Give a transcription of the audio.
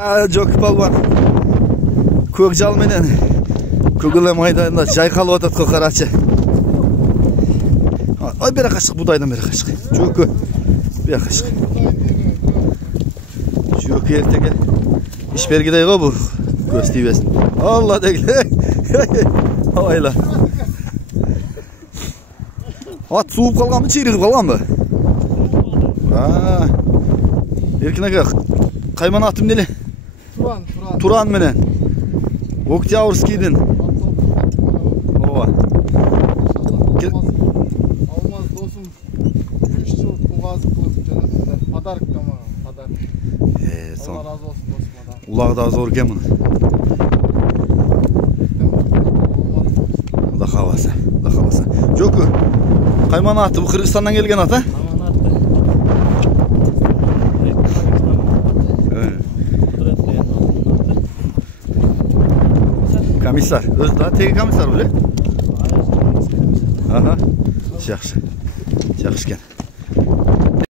Joki palvan. Көкжал менен Көкөлө майданында жайкалып атат кокарачы. Ай бері қашық, будайдан бері қашық. Жөкі бері қашық. Жөкі ертеге ішбергідей ғой бұл көз тибесін. Алла дегіле. Айла. Ат суып қалған бы, чирігіп қалған бы? Еркін аға, қайман атым неле? Туран менен. Октябрьскийден. Ова. Алмаз досым 3 жыл туғазы қылып жаңағыдай подарок та маған, подарок. Алла разы болсын досым адам. Улағы да зор екен мұны. Құда қаласа, құда қаласа. Жөкі, қайман аты, бұл Қырғызстаннан келген аты? Қайман аты. Комиссар, өзі да теге комиссар біле? Аха, жақсы. Жақсы кен.